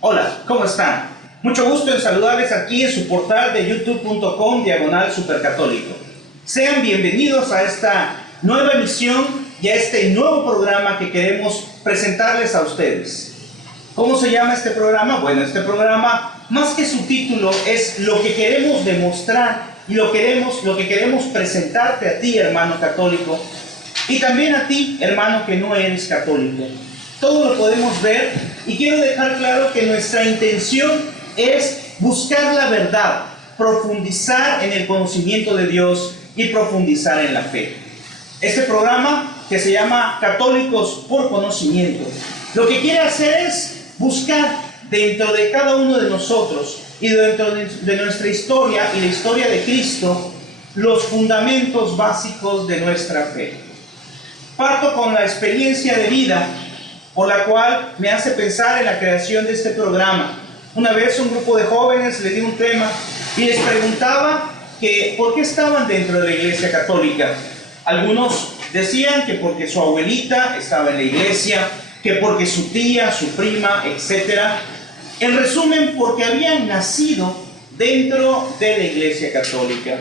Hola, ¿cómo están? Mucho gusto en saludarles aquí en su portal de youtube.com/supercatólico. Sean bienvenidos a esta nueva emisión y a este nuevo programa que queremos presentarles a ustedes. ¿Cómo se llama este programa? Bueno, este programa, más que su título, es lo que queremos demostrar y lo que queremos presentarte a ti, hermano católico, y también a ti, hermano que no eres católico. Todo lo podemos ver y quiero dejar claro que nuestra intención es buscar la verdad, profundizar en el conocimiento de Dios y profundizar en la fe. Este programa, que se llama Católicos por Conocimiento, lo que quiere hacer es buscar dentro de cada uno de nosotros y dentro de nuestra historia y la historia de Cristo los fundamentos básicos de nuestra fe. Parto con la experiencia de vida por la cual me hace pensar en la creación de este programa. Una vez un grupo de jóvenes le di un tema y les preguntaba que por qué estaban dentro de la Iglesia Católica. Algunos decían que porque su abuelita estaba en la iglesia, que porque su tía, su prima, etc. En resumen, porque habían nacido dentro de la Iglesia Católica.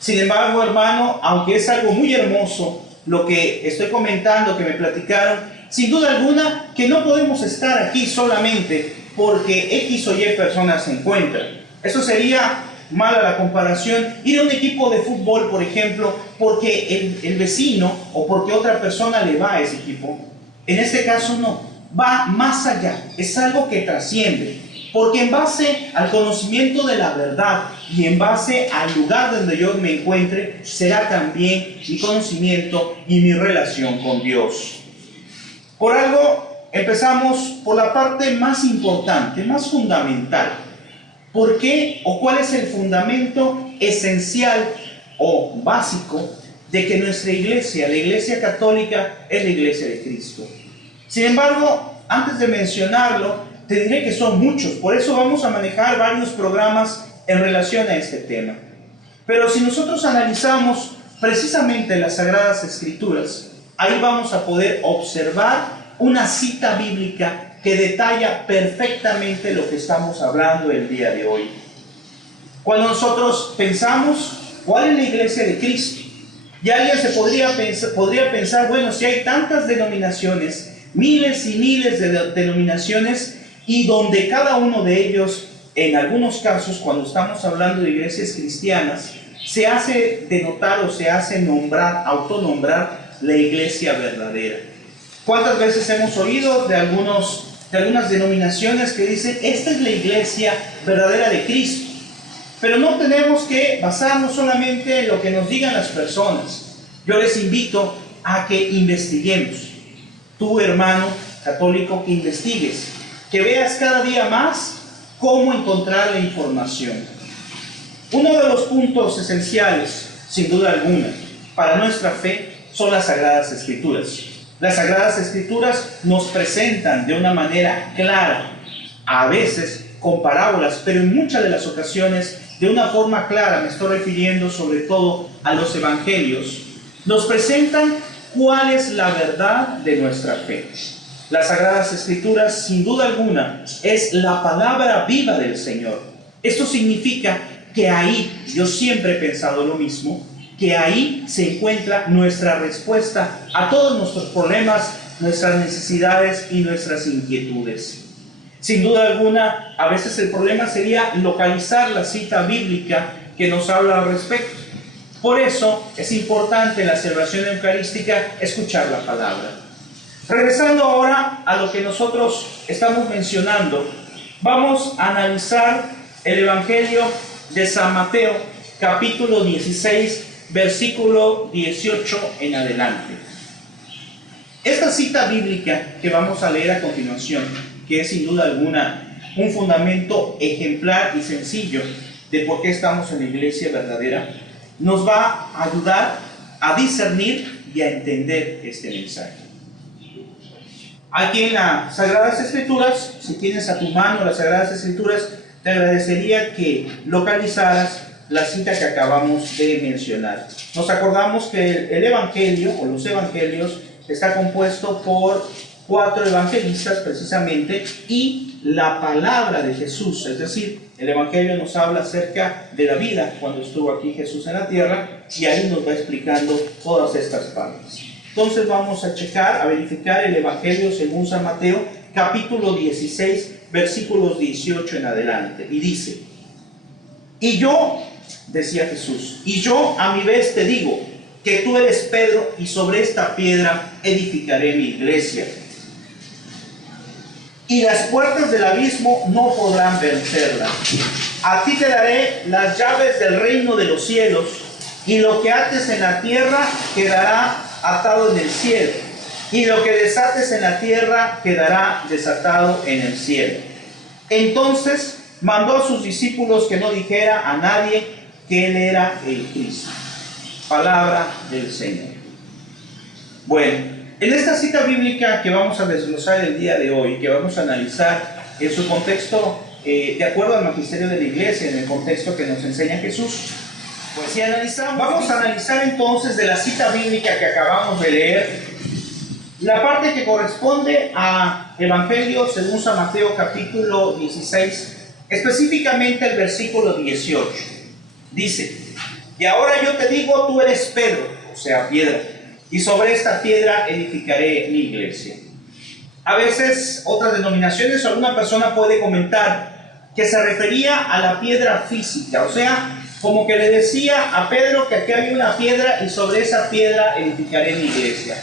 Sin embargo, hermano, aunque es algo muy hermoso lo que estoy comentando, que me platicaron, sin duda alguna que no podemos estar aquí solamente porque X o Y personas se encuentran. Eso sería mala la comparación. Ir a un equipo de fútbol, por ejemplo, porque el vecino o porque otra persona le va a ese equipo. En este caso no, va más allá, es algo que trasciende. Porque en base al conocimiento de la verdad y en base al lugar donde yo me encuentre, será también mi conocimiento y mi relación con Dios. Por algo, empezamos por la parte más importante, más fundamental. ¿Por qué o cuál es el fundamento esencial o básico de que nuestra iglesia, la Iglesia Católica, es la Iglesia de Cristo? Sin embargo, antes de mencionarlo, te diré que son muchos. Por eso vamos a manejar varios programas en relación a este tema. Pero si nosotros analizamos precisamente las Sagradas Escrituras, ahí vamos a poder observar una cita bíblica que detalla perfectamente lo que estamos hablando el día de hoy. Cuando nosotros pensamos, ¿cuál es la Iglesia de Cristo? Y alguien se podría pensar, bueno, si hay tantas denominaciones, miles y miles de denominaciones, y donde cada uno de ellos, en algunos casos, cuando estamos hablando de iglesias cristianas, se hace denotar o se hace autonombrar la iglesia verdadera. ¿Cuántas veces hemos oído de algunas denominaciones que dicen, esta es la iglesia verdadera de Cristo? Pero no tenemos que basarnos solamente en lo que nos digan las personas. Yo les invito a que investiguemos. Tú, hermano católico, que investigues, que veas cada día más cómo encontrar la información. Uno de los puntos esenciales, sin duda alguna, para nuestra fe son las Sagradas Escrituras. Las Sagradas Escrituras nos presentan de una manera clara, a veces con parábolas, pero en muchas de las ocasiones de una forma clara, me estoy refiriendo sobre todo a los evangelios, nos presentan cuál es la verdad de nuestra fe. Las Sagradas Escrituras, sin duda alguna, es la palabra viva del Señor. Esto significa que ahí, yo siempre he pensado lo mismo, que ahí se encuentra nuestra respuesta a todos nuestros problemas, nuestras necesidades y nuestras inquietudes. Sin duda alguna, a veces el problema sería localizar la cita bíblica que nos habla al respecto. Por eso es importante en la celebración eucarística escuchar la palabra. Regresando ahora a lo que nosotros estamos mencionando, vamos a analizar el Evangelio de San Mateo, capítulo 16, versículo 18 en adelante. Esta cita bíblica que vamos a leer a continuación, que es sin duda alguna un fundamento ejemplar y sencillo de por qué estamos en la iglesia verdadera, nos va a ayudar a discernir y a entender este mensaje. Aquí en las Sagradas Escrituras, si tienes a tu mano las Sagradas Escrituras, te agradecería que localizaras la cita que acabamos de mencionar. Nos acordamos que el Evangelio o los Evangelios está compuesto por 4 evangelistas precisamente y la palabra de Jesús. Es decir, el Evangelio nos habla acerca de la vida cuando estuvo aquí Jesús en la tierra y ahí nos va explicando todas estas partes. Entonces vamos a checar, a verificar el Evangelio según San Mateo, capítulo 16, versículos 18 en adelante. Y dice: y yo, decía Jesús, y yo a mi vez te digo que tú eres Pedro, y sobre esta piedra edificaré mi iglesia. Y las puertas del abismo no podrán vencerla. A ti te daré las llaves del reino de los cielos, y lo que ates en la tierra quedará atado en el cielo, y lo que desates en la tierra quedará desatado en el cielo. Entonces mandó a sus discípulos que no dijera a nadie que él era el Cristo. Palabra del Señor. Bueno, en esta cita bíblica que vamos a desglosar el día de hoy, que vamos a analizar en su contexto, de acuerdo al magisterio de la iglesia, en el contexto que nos enseña Jesús, pues si analizamos, vamos a analizar entonces de la cita bíblica que acabamos de leer, la parte que corresponde a Evangelio según San Mateo capítulo 16, específicamente el versículo 18. Dice: y ahora yo te digo, tú eres Pedro, o sea, piedra, y sobre esta piedra edificaré mi iglesia. A veces otras denominaciones o alguna persona puede comentar que se refería a la piedra física, o sea, como que le decía a Pedro que aquí había una piedra y sobre esa piedra edificaré mi iglesia.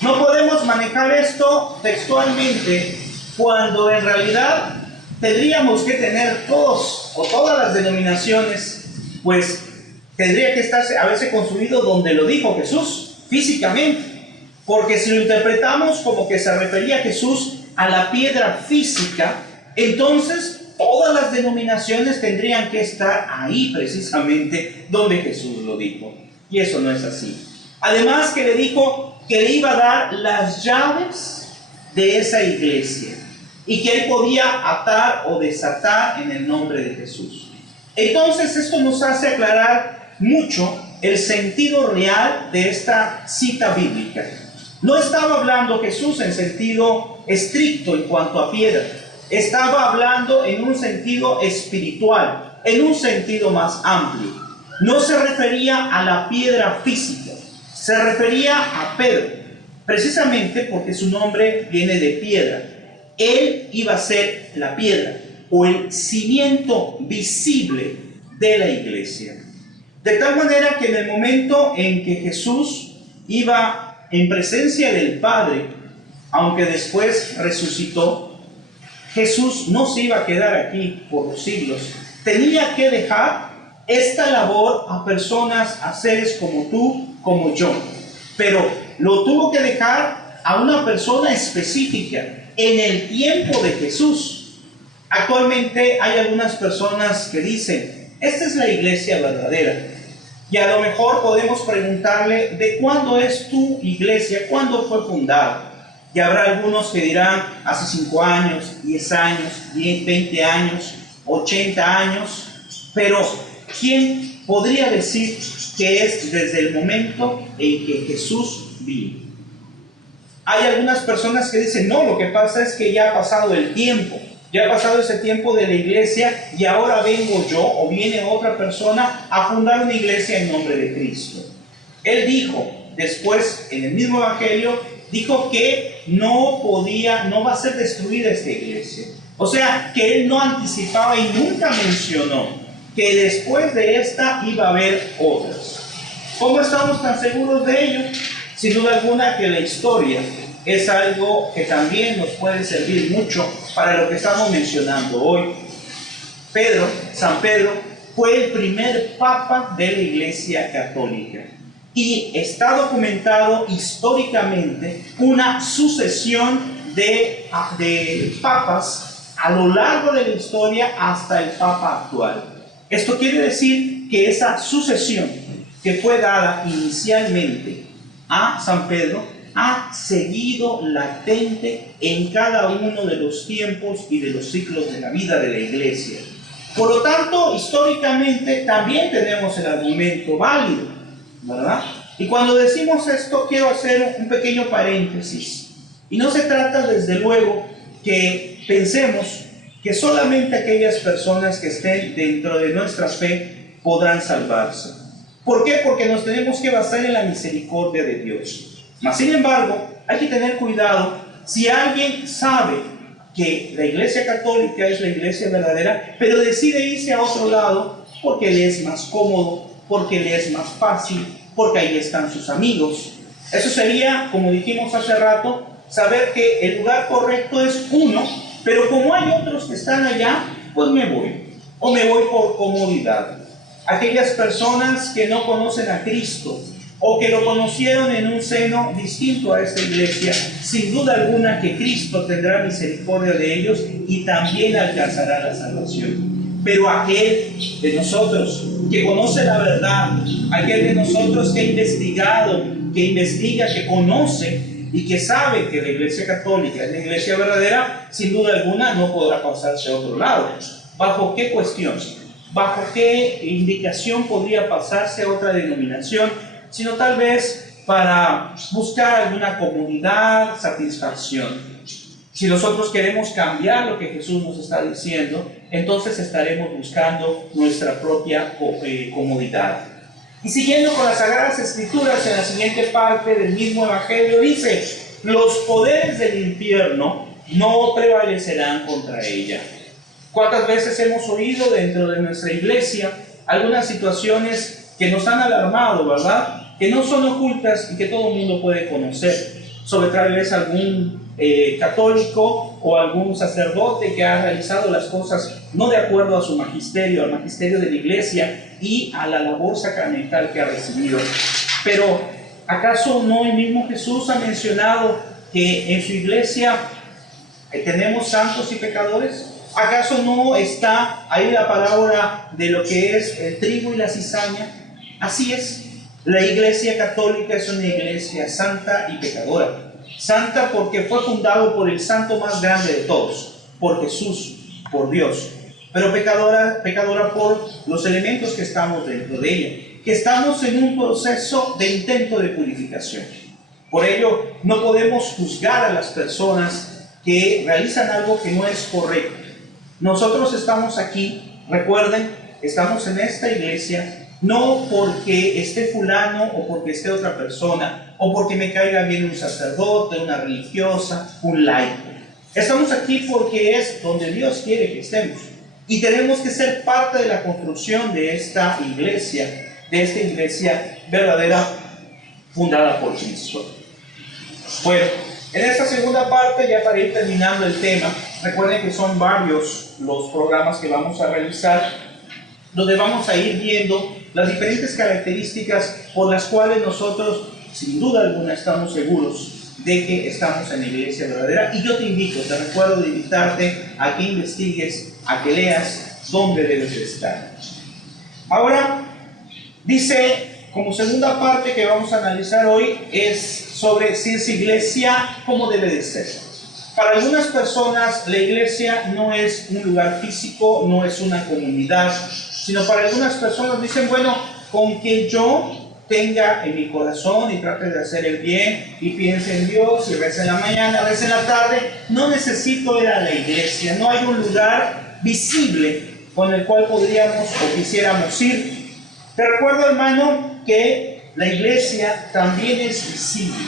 No podemos manejar esto textualmente cuando en realidad tendríamos que tener todos o todas las denominaciones, pues tendría que haberse construido donde lo dijo Jesús, físicamente. Porque si lo interpretamos como que se refería Jesús a la piedra física, entonces todas las denominaciones tendrían que estar ahí precisamente donde Jesús lo dijo. Y eso no es así. Además que le dijo que le iba a dar las llaves de esa iglesia y que él podía atar o desatar en el nombre de Jesús. Entonces esto nos hace aclarar mucho el sentido real de esta cita bíblica. No estaba hablando Jesús en sentido estricto en cuanto a piedra, estaba hablando en un sentido espiritual, en un sentido más amplio. No se refería a la piedra física, se refería a Pedro, precisamente porque su nombre viene de piedra. Él iba a ser la piedra o el cimiento visible de la iglesia. De tal manera que en el momento en que Jesús iba en presencia del Padre, aunque después resucitó, Jesús no se iba a quedar aquí por los siglos. Tenía que dejar esta labor a personas, a seres como tú, como yo. Pero lo tuvo que dejar a una persona específica en el tiempo de Jesús. Actualmente hay algunas personas que dicen: esta es la iglesia verdadera. Y a lo mejor podemos preguntarle: ¿de cuándo es tu iglesia? ¿Cuándo fue fundada? Y habrá algunos que dirán: hace 5 años, 10 años, 10, 20 años, 80 años. Pero ¿quién podría decir que es desde el momento en que Jesús vino? Hay algunas personas que dicen: no, lo que pasa es que ya ha pasado el tiempo. Ya ha pasado ese tiempo de la iglesia y ahora vengo yo o viene otra persona a fundar una iglesia en nombre de Cristo. Él dijo después en el mismo evangelio, dijo que no va a ser destruida esta iglesia. O sea, que él no anticipaba y nunca mencionó que después de esta iba a haber otras. ¿Cómo estamos tan seguros de ello? Sin duda alguna que la historia es algo que también nos puede servir mucho para lo que estamos mencionando hoy. San Pedro, fue el primer papa de la Iglesia Católica y está documentado históricamente una sucesión de papas a lo largo de la historia hasta el papa actual. Esto quiere decir que esa sucesión que fue dada inicialmente a San Pedro ha seguido latente en cada uno de los tiempos y de los ciclos de la vida de la iglesia. Por lo tanto, históricamente también tenemos el argumento válido, ¿verdad? Y cuando decimos esto, quiero hacer un pequeño paréntesis. Y no se trata, desde luego, que pensemos que solamente aquellas personas que estén dentro de nuestra fe podrán salvarse. ¿Por qué? Porque nos tenemos que basar en la misericordia de Dios. Mas, sin embargo, hay que tener cuidado si alguien sabe que la Iglesia Católica es la iglesia verdadera, pero decide irse a otro lado porque le es más cómodo, porque le es más fácil, porque ahí están sus amigos. Eso sería, como dijimos hace rato, saber que el lugar correcto es uno, pero como hay otros que están allá, pues me voy, o me voy por comodidad. Aquellas personas que no conocen a Cristo, o que lo conocieron en un seno distinto a esta iglesia, sin duda alguna que Cristo tendrá misericordia de ellos y también alcanzará la salvación. Pero aquel de nosotros que conoce la verdad, aquel de nosotros que ha investigado, que investiga, que conoce y que sabe que la Iglesia Católica es la iglesia verdadera, sin duda alguna no podrá pasarse a otro lado. ¿Bajo qué cuestión? ¿Bajo qué indicación podría pasarse a otra denominación? Sino tal vez para buscar alguna comodidad, satisfacción. Si nosotros queremos cambiar lo que Jesús nos está diciendo, entonces estaremos buscando nuestra propia comodidad. Y siguiendo con las Sagradas Escrituras, en la siguiente parte del mismo Evangelio dice: los poderes del infierno no prevalecerán contra ella. ¿Cuántas veces hemos oído dentro de nuestra iglesia algunas situaciones que nos han alarmado, verdad? Que no son ocultas y que todo el mundo puede conocer, sobre tal vez algún católico o algún sacerdote que ha realizado las cosas no de acuerdo a su magisterio, al magisterio de la iglesia y a la labor sacramental que ha recibido. Pero ¿acaso no el mismo Jesús ha mencionado que en su iglesia tenemos santos y pecadores? ¿Acaso no está ahí la palabra de lo que es el trigo y la cizaña? Así es, la Iglesia Católica es una iglesia santa y pecadora. Santa porque fue fundado por el santo más grande de todos, por Jesús, por Dios. Pero pecadora por los elementos que estamos dentro de ella, que estamos en un proceso de intento de purificación. Por ello, no podemos juzgar a las personas que realizan algo que no es correcto. Nosotros estamos aquí, recuerden, estamos en esta iglesia no porque esté fulano o porque esté otra persona o porque me caiga bien un sacerdote, una religiosa, un laico. Estamos aquí porque es donde Dios quiere que estemos y tenemos que ser parte de la construcción de esta iglesia verdadera fundada por Cristo. Bueno, en esta segunda parte, ya para ir terminando el tema, recuerden que son varios los programas que vamos a realizar, donde vamos a ir viendo las diferentes características por las cuales nosotros, sin duda alguna, estamos seguros de que estamos en la iglesia verdadera. Y yo te recuerdo de invitarte a que investigues, a que leas dónde debes estar. Ahora, dice, como segunda parte que vamos a analizar hoy, es sobre si es iglesia, cómo debe de ser. Para algunas personas, la iglesia no es un lugar físico, no es una comunidad, sino para algunas personas dicen, bueno, con que yo tenga en mi corazón y trate de hacer el bien y piense en Dios y rece en la mañana, rece en la tarde, no necesito ir a la iglesia, no hay un lugar visible con el cual podríamos o quisiéramos ir. Te recuerdo, hermano, que la iglesia también es visible.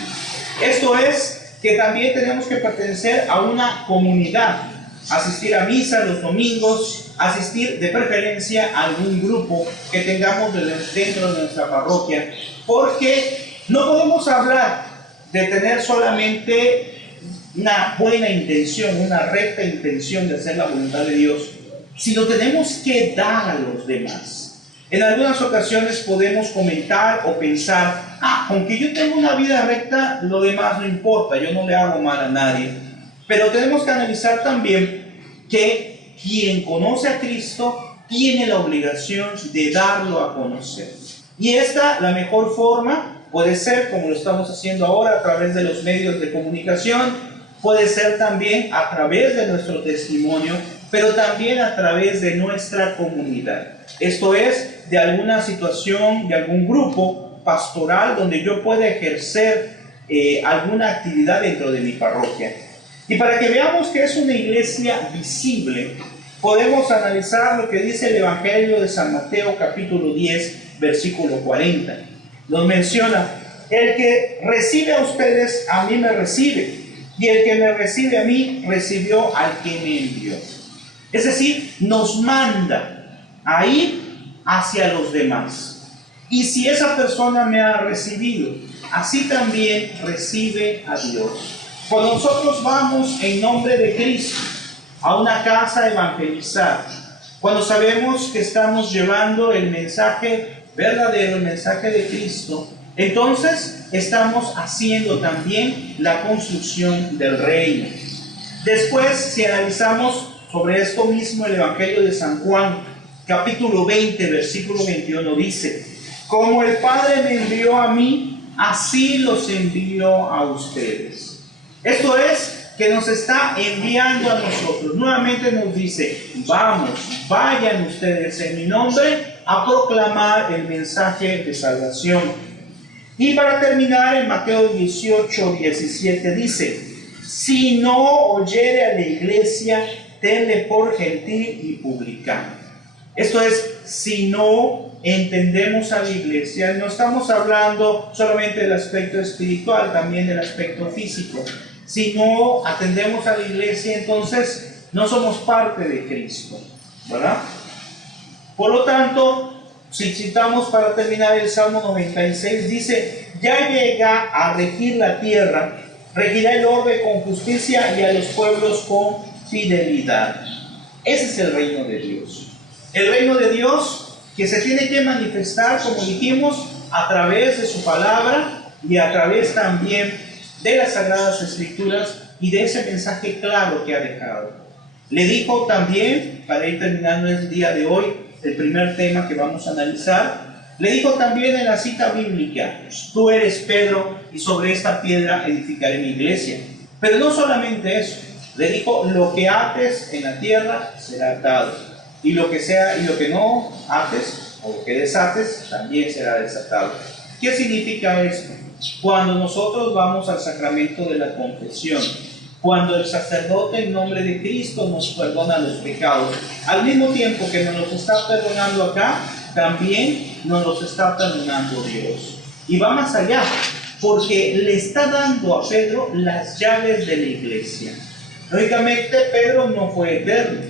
Esto es que también tenemos que pertenecer a una comunidad, asistir a misa los domingos, asistir de preferencia a algún grupo que tengamos dentro de nuestra parroquia, porque no podemos hablar de tener solamente una buena intención, una recta intención de hacer la voluntad de Dios, sino tenemos que dar a los demás. En algunas ocasiones podemos comentar o pensar, aunque yo tengo una vida recta, lo demás no importa, yo no le hago mal a nadie. Pero tenemos que analizar también que quien conoce a Cristo tiene la obligación de darlo a conocer. Y la mejor forma, puede ser como lo estamos haciendo ahora a través de los medios de comunicación, puede ser también a través de nuestro testimonio, pero también a través de nuestra comunidad. Esto es, de alguna situación, de algún grupo pastoral donde yo pueda ejercer alguna actividad dentro de mi parroquia. Y para que veamos que es una iglesia visible, podemos analizar lo que dice el Evangelio de San Mateo capítulo 10, versículo 40. Nos menciona: el que recibe a ustedes, a mí me recibe, y el que me recibe a mí, recibió al que me envió. Es decir, nos manda a ir hacia los demás. Y si esa persona me ha recibido, así también recibe a Dios. Cuando nosotros vamos en nombre de Cristo a una casa a evangelizar, cuando sabemos que estamos llevando el mensaje verdadero, el mensaje de Cristo, entonces estamos haciendo también la construcción del reino. Después, si analizamos sobre esto mismo, el Evangelio de San Juan, capítulo 20, versículo 21, dice: como el Padre me envió a mí, así los envío a ustedes. Esto es, que nos está enviando a nosotros. Nuevamente nos dice: vamos, vayan ustedes en mi nombre a proclamar el mensaje de salvación. Y para terminar, en Mateo 18, 17 dice: si no oyere a la iglesia, tenle por gentil y publicano. Esto es, si no entendemos a la iglesia, no estamos hablando solamente del aspecto espiritual, también del aspecto físico. Si no atendemos a la iglesia, entonces no somos parte de Cristo, ¿verdad? Por lo tanto, si citamos para terminar el Salmo 96, dice: ya llega a regir la tierra, regirá el orbe con justicia y a los pueblos con fidelidad. Ese es el reino de Dios. El reino de Dios que se tiene que manifestar, como dijimos, a través de su palabra y a través también de las Sagradas Escrituras y de ese mensaje claro que ha dejado. Le dijo también, para ir terminando el día de hoy, el primer tema que vamos a analizar, le dijo también en la cita bíblica: tú eres Pedro, y sobre esta piedra edificaré mi iglesia. Pero no solamente eso, le dijo: lo que ates en la tierra será atado, y lo que no ates o lo que desates también será desatado. ¿Qué significa esto? Cuando nosotros vamos al sacramento de la confesión, cuando el sacerdote en nombre de Cristo nos perdona los pecados, al mismo tiempo que nos los está perdonando acá, también nos los está perdonando Dios. Y va más allá, porque le está dando a Pedro las llaves de la iglesia. Lógicamente, Pedro no fue eterno.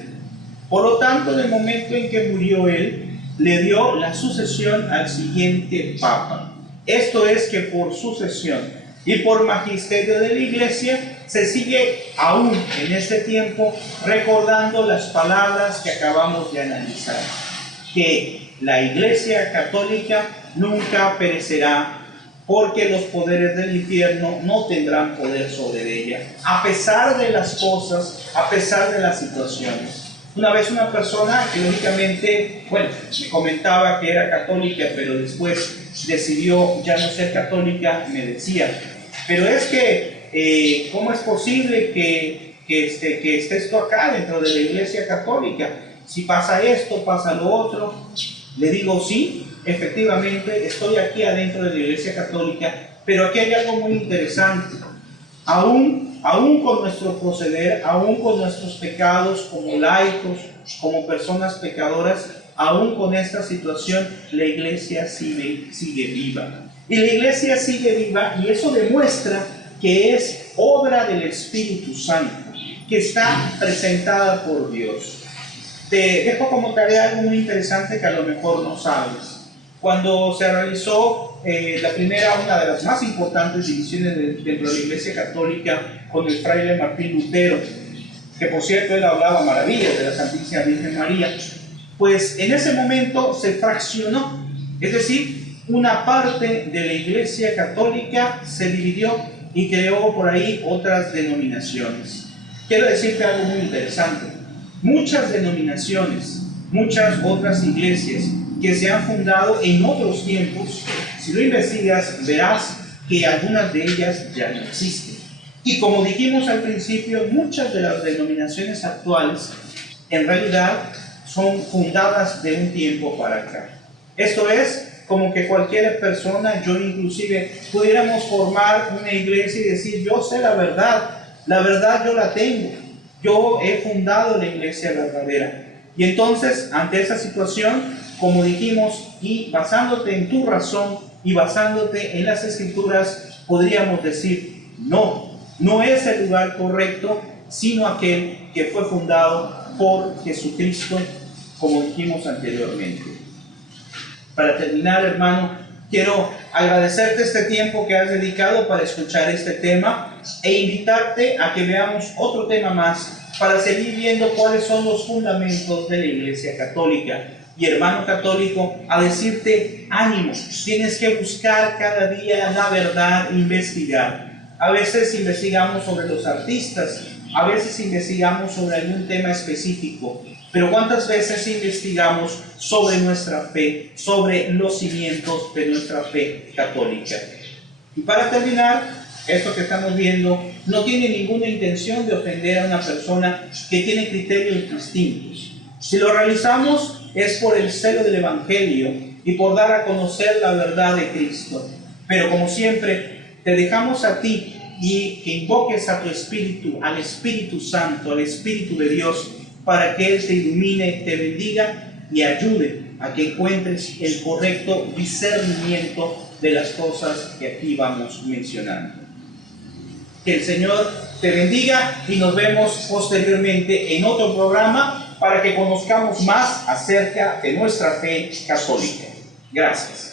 Por lo tanto, en el momento en que murió él, le dio la sucesión al siguiente papa. Esto es que por sucesión y por magisterio de la iglesia se sigue aún en este tiempo recordando las palabras que acabamos de analizar: que la iglesia católica nunca perecerá, porque los poderes del infierno no tendrán poder sobre ella, a pesar de las cosas, a pesar de las situaciones. Una vez una persona que lógicamente, me comentaba que era católica, pero después decidió ya no ser católica, me decía: pero es que, ¿cómo es posible que esté esto acá dentro de la iglesia católica? Si pasa esto, pasa lo otro. Le digo: sí, efectivamente, estoy aquí adentro de la iglesia católica, pero aquí hay algo muy interesante. Aún con nuestro proceder, aún con nuestros pecados como laicos, como personas pecadoras, aún con esta situación, la iglesia sigue viva. Y la iglesia sigue viva, y eso demuestra que es obra del Espíritu Santo, que está presentada por Dios. Te dejo como tarea algo muy interesante que a lo mejor no sabes. Cuando se realizó una de las más importantes divisiones dentro de la Iglesia Católica con el fraile Martín Lutero, que por cierto él hablaba maravillas de la Santísima Virgen María, pues en ese momento se fraccionó, es decir, una parte de la Iglesia Católica se dividió y creó por ahí otras denominaciones. Quiero decirte algo muy interesante: muchas denominaciones, muchas otras iglesias que se han fundado en otros tiempos, si lo investigas, verás que algunas de ellas ya no existen. Y como dijimos al principio, muchas de las denominaciones actuales en realidad son fundadas de un tiempo para acá. Esto es, como que cualquier persona, yo inclusive, pudiéramos formar una iglesia y decir, yo sé la verdad yo la tengo, yo he fundado la iglesia verdadera. Y entonces, ante esa situación, como dijimos, y basándote en tu razón y basándote en las Escrituras, podríamos decir, no es el lugar correcto, sino aquel que fue fundado por Jesucristo, como dijimos anteriormente. Para terminar, hermano, quiero agradecerte este tiempo que has dedicado para escuchar este tema e invitarte a que veamos otro tema más para seguir viendo cuáles son los fundamentos de la Iglesia Católica. Y hermano católico, a decirte, ánimo, tienes que buscar cada día la verdad, investigar. A veces investigamos sobre los artistas, a veces investigamos sobre algún tema específico, pero ¿cuántas veces investigamos sobre nuestra fe, sobre los cimientos de nuestra fe católica? Y para terminar, esto que estamos viendo no tiene ninguna intención de ofender a una persona que tiene criterios distintos. Si lo realizamos es por el celo del Evangelio y por dar a conocer la verdad de Cristo. Pero como siempre, te dejamos a ti y que invoques a tu Espíritu, al Espíritu Santo, al Espíritu de Dios, para que Él te ilumine, te bendiga y ayude a que encuentres el correcto discernimiento de las cosas que aquí vamos mencionando. Que el Señor te bendiga y nos vemos posteriormente en otro programa para que conozcamos más acerca de nuestra fe católica. Gracias.